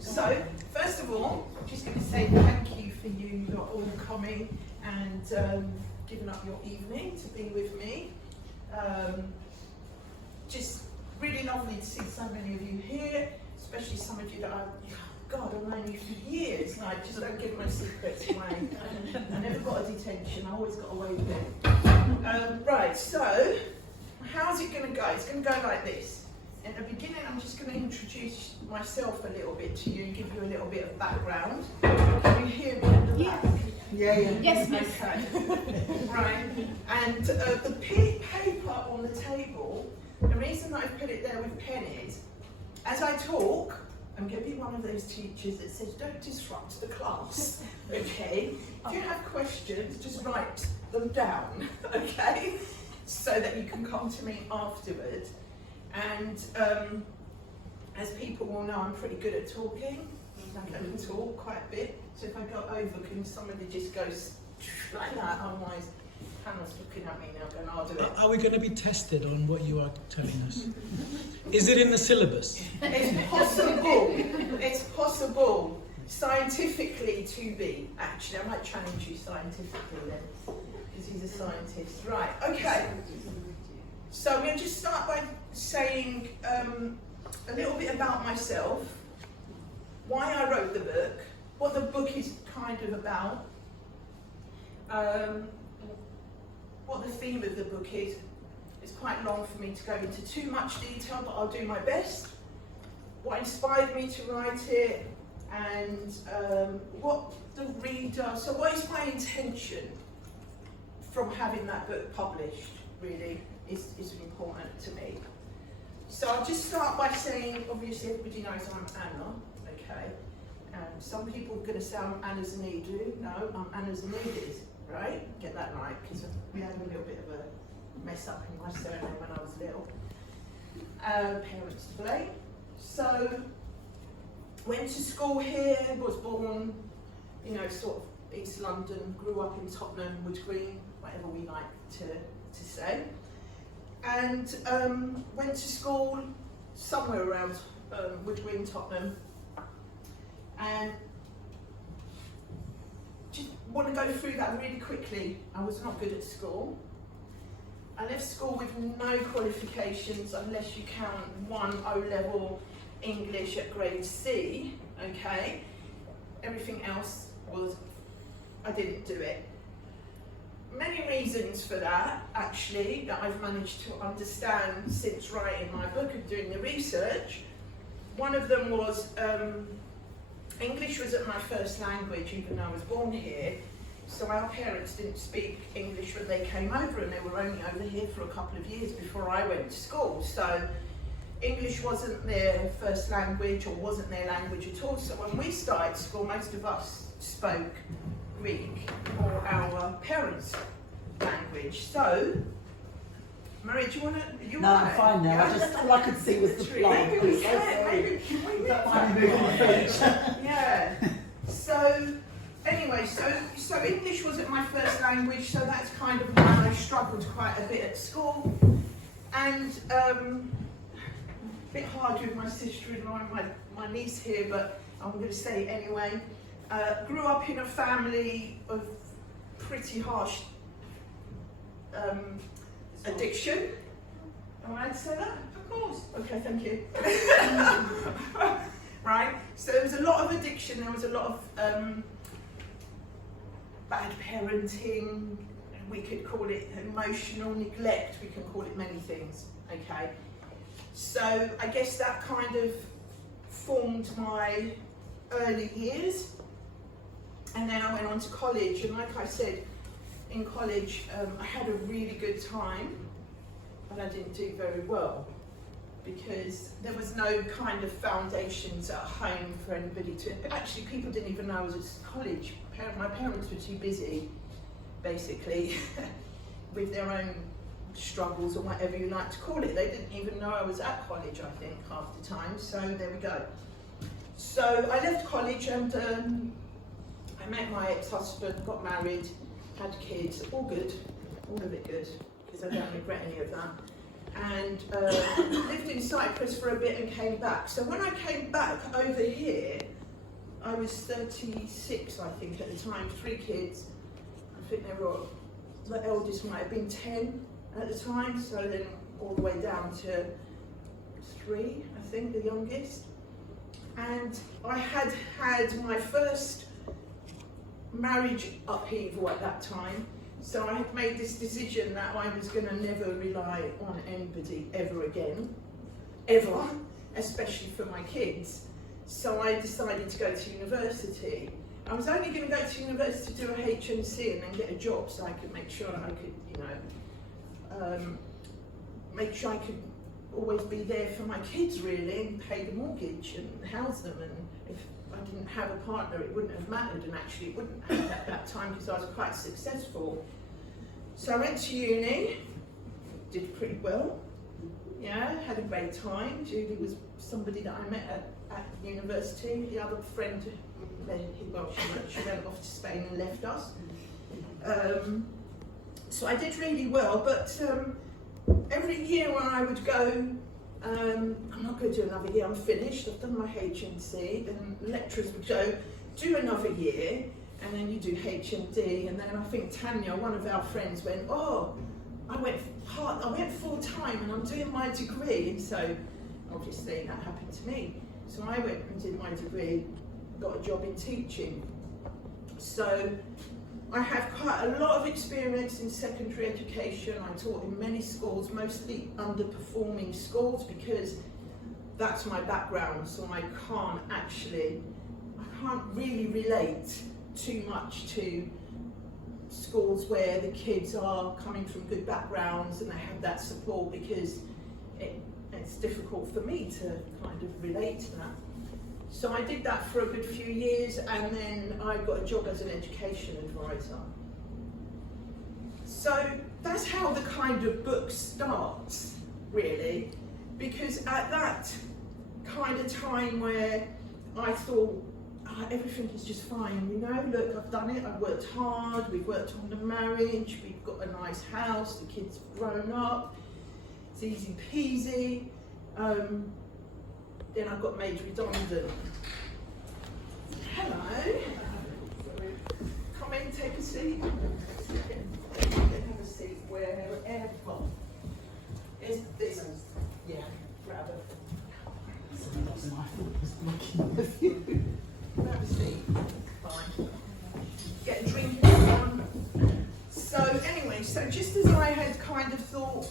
So, first of all, I'm just going to say thank you for you lot all coming and giving up your evening to be with me. Just really lovely to see so many of you here, especially some of you that I've known you for years. Like, just don't give my secrets away. I never got a detention, I always got away with it. Right, so, how's it going to go? It's going to go like this. In the beginning, I'm just going to introduce myself a little bit to you and give you a little bit of background. Can you hear me in the back? Yeah. Yes, miss. Okay. Right. And the paper on the table, the reason that I put it there with pen is, as I talk, I'm going to be one of those teachers that says, don't disrupt the class, okay? If you have questions, just write them down, okay? So that you can come to me afterwards. And as people will know, I'm pretty good at talking. I can talk quite a bit. So if I go over, can somebody just go like that? Otherwise, Hannah's looking at me now going, I'll do it. Are we going to be tested on what you are telling us? Is it in the syllabus? It's possible. It's possible. Scientifically to be. Actually, I might challenge you scientifically then, because he's a scientist. Right, okay. So I'm going to just start by saying a little bit about myself, why I wrote the book, what the book is kind of about, what the theme of the book is. It's quite long for me to go into too much detail, but I'll do my best. What inspired me to write it, and what the reader, so what is my intention from having that book published, really, is important to me. So I'll just start by saying, obviously everybody knows I'm Anna, okay? Some people are going to say I'm Anna Zannides. No, I'm Anna Zannides, right? Get that right, because we had a little bit of a mess up in my surname when I was little. Parents to blame. So, went to school here, was born, sort of East London, grew up in Tottenham, Wood Green, whatever we like to say. And went to school somewhere around Wood Green, Tottenham, and just want to go through that really quickly. I was not good at school. I left school with no qualifications unless you count one O-level English at grade C, okay? Everything else was, I didn't do it. Many reasons for that, actually, that I've managed to understand since writing my book and doing the research. One of them was English wasn't my first language, even though I was born here. So our parents didn't speak English when they came over, and they were only over here for a couple of years before I went to school. So English wasn't their first language, or wasn't their language at all. So when we started school, most of us spoke Greek, or our parents' language. So, Marie, do you want to? No, I'm fine now. All I could see was the flag. Maybe we can. Maybe can we get Yeah. So, anyway, so English wasn't my first language, so that's kind of why I struggled quite a bit at school, and a bit hard with my sister-in-law and my niece here, but I'm going to say it anyway. Grew up in a family of pretty harsh addiction. Am I allowed to say that? Of course. Okay, thank you. Right, so there was a lot of addiction, there was a lot of bad parenting, we could call it emotional neglect, we can call it many things, okay? So I guess that kind of formed my early years. And then I went on to college, and like I said, in college I had a really good time, but I didn't do very well because there was no kind of foundations at home for anybody to, actually people didn't even know I was at college. My parents were too busy, basically, with their own struggles or whatever you like to call it. They didn't even know I was at college, I think, half the time, so there we go. So I left college and I met my ex-husband, got married, had kids, all good, all of it good, because I don't regret any of that. and lived in Cyprus for a bit and came back. So when I came back over here, I was 36, I think, at the time, 3 kids. I think they were, the eldest might have been 10 at the time, so then all the way down to 3, I think, the youngest. And I had had my first marriage upheaval at that time, so I had made this decision that I was going to never rely on anybody ever again, ever, especially for my kids. So I decided to go to university. I was only going to go to university to do a HNC and then get a job so I could make sure I could, you know, make sure I could always be there for my kids really, and pay the mortgage and house them. And if I didn't have a partner, it wouldn't have mattered, and actually it wouldn't have at that time because I was quite successful. So I went to uni, did pretty well, yeah, had a great time. Julie was somebody that I met at university. The other friend, well, she went off to Spain and left us. So I did really well, but every year when I would go, I'm not going to do another year, I'm finished, I've done my HNC, then the lecturers would go, do another year, and then you do HND, and then I think Tanya, one of our friends, went, oh, I went full time and I'm doing my degree, and so obviously that happened to me. So I went and did my degree, got a job in teaching. So I have quite a lot of experience in secondary education. I taught in many schools, mostly underperforming schools, because that's my background, so I can't really relate too much to schools where the kids are coming from good backgrounds and they have that support, because it's difficult for me to kind of relate to that. So I did that for a good few years, and then I got a job as an education advisor. So that's how the kind of book starts, really, because at that kind of time where I thought, everything is just fine, you know, look, I've done it, I've worked hard, we've worked on the marriage, we've got a nice house, the kids have grown up, it's easy peasy. Then I got made redundant. Hello. Come in, take a seat. Have a seat wherever. Is this? Yeah, grab it. My foot was blocking the view. Grab a seat. Fine. Get a drink on. So anyway, so just as I had kind of thought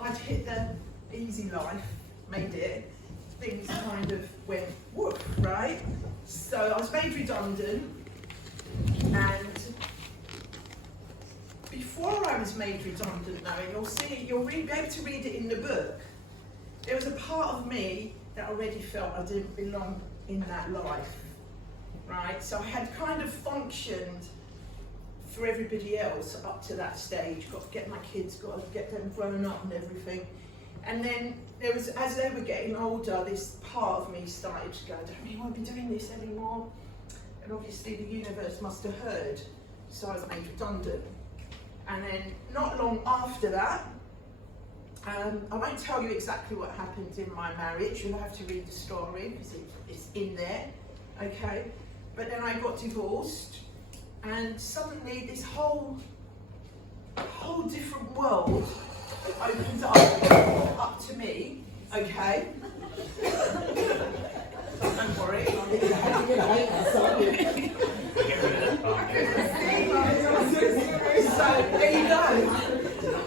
I'd hit the easy life, made it, things kind of went whoop, right? So I was made redundant, and before I was made redundant though, and you'll be able to read it in the book, there was a part of me that already felt I didn't belong in that life, right? So I had kind of functioned for everybody else up to that stage, got to get my kids, got to get them grown up and everything. And then there was, as they were getting older, this part of me started to go, I don't really want to be doing this anymore. And obviously the universe must have heard, so I was made redundant. And then not long after that, I won't tell you exactly what happened in my marriage, you'll have to read the story because it's in there, okay? But then I got divorced, and suddenly this whole different world opens up to me, okay? Don't worry. So there you go.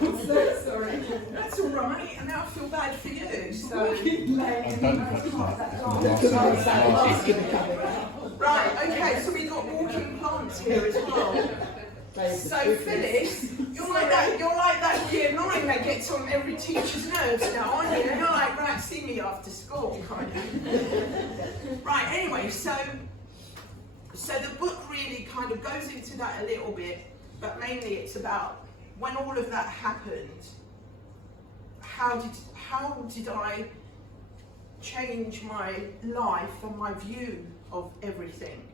I'm so sorry. That's all right, and now I feel bad for you. So right, okay. So we got walking plants here as well. So Phyllis, you're like that year 9 that gets on every teacher's nerves now, aren't you? You're like, right, see me after school, kind of. Right, anyway, so the book really kind of goes into that a little bit, but mainly it's about when all of that happened, how did I change my life and my view of everything?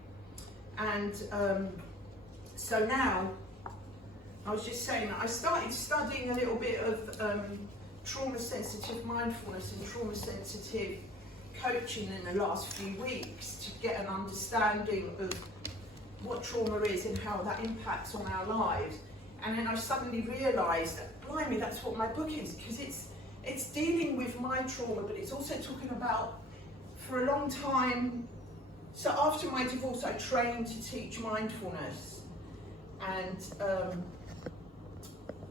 And so now, I was just saying that I started studying a little bit of trauma sensitive mindfulness and trauma sensitive coaching in the last few weeks to get an understanding of what trauma is and how that impacts on our lives. And then I suddenly realised that, blimey, that's what my book is, because it's dealing with my trauma, but it's also talking about, for a long time, so after my divorce I trained to teach mindfulness, and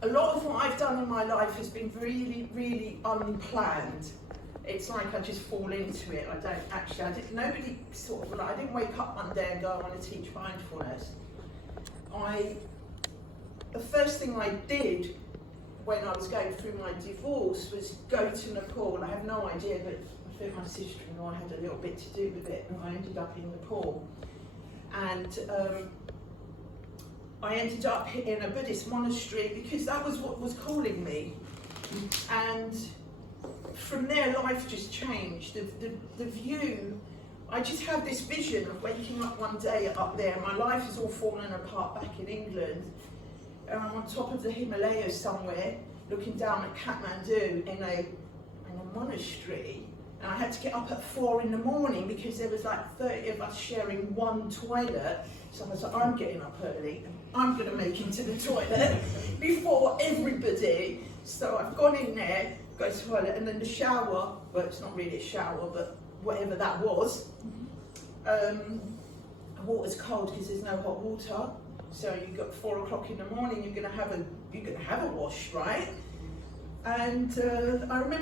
a lot of what I've done in my life has been really, really unplanned. It's like I just fall into it. Nobody sort of, like, I didn't wake up one day and go, I want to teach mindfulness. The first thing I did when I was going through my divorce was go to Nepal. I have no idea, but I think my sister-in-law had a little bit to do with it, and I ended up in Nepal. And I ended up in a Buddhist monastery because that was what was calling me. And from there, life just changed. The view, I just had this vision of waking up one day up there. My life is all fallen apart back in England. And I'm on top of the Himalayas somewhere, looking down at Kathmandu in a monastery. And I had to get up at 4 in the morning because there was like 30 of us sharing one toilet. So I was like, I'm getting up early. I'm going to make it to the toilet before everybody. So I've gone in there, go to the toilet, and then the shower, well, it's not really a shower, but whatever that was, the water's cold because there's no hot water. So you've got 4 o'clock in the morning, you're gonna have a wash, right? And I remember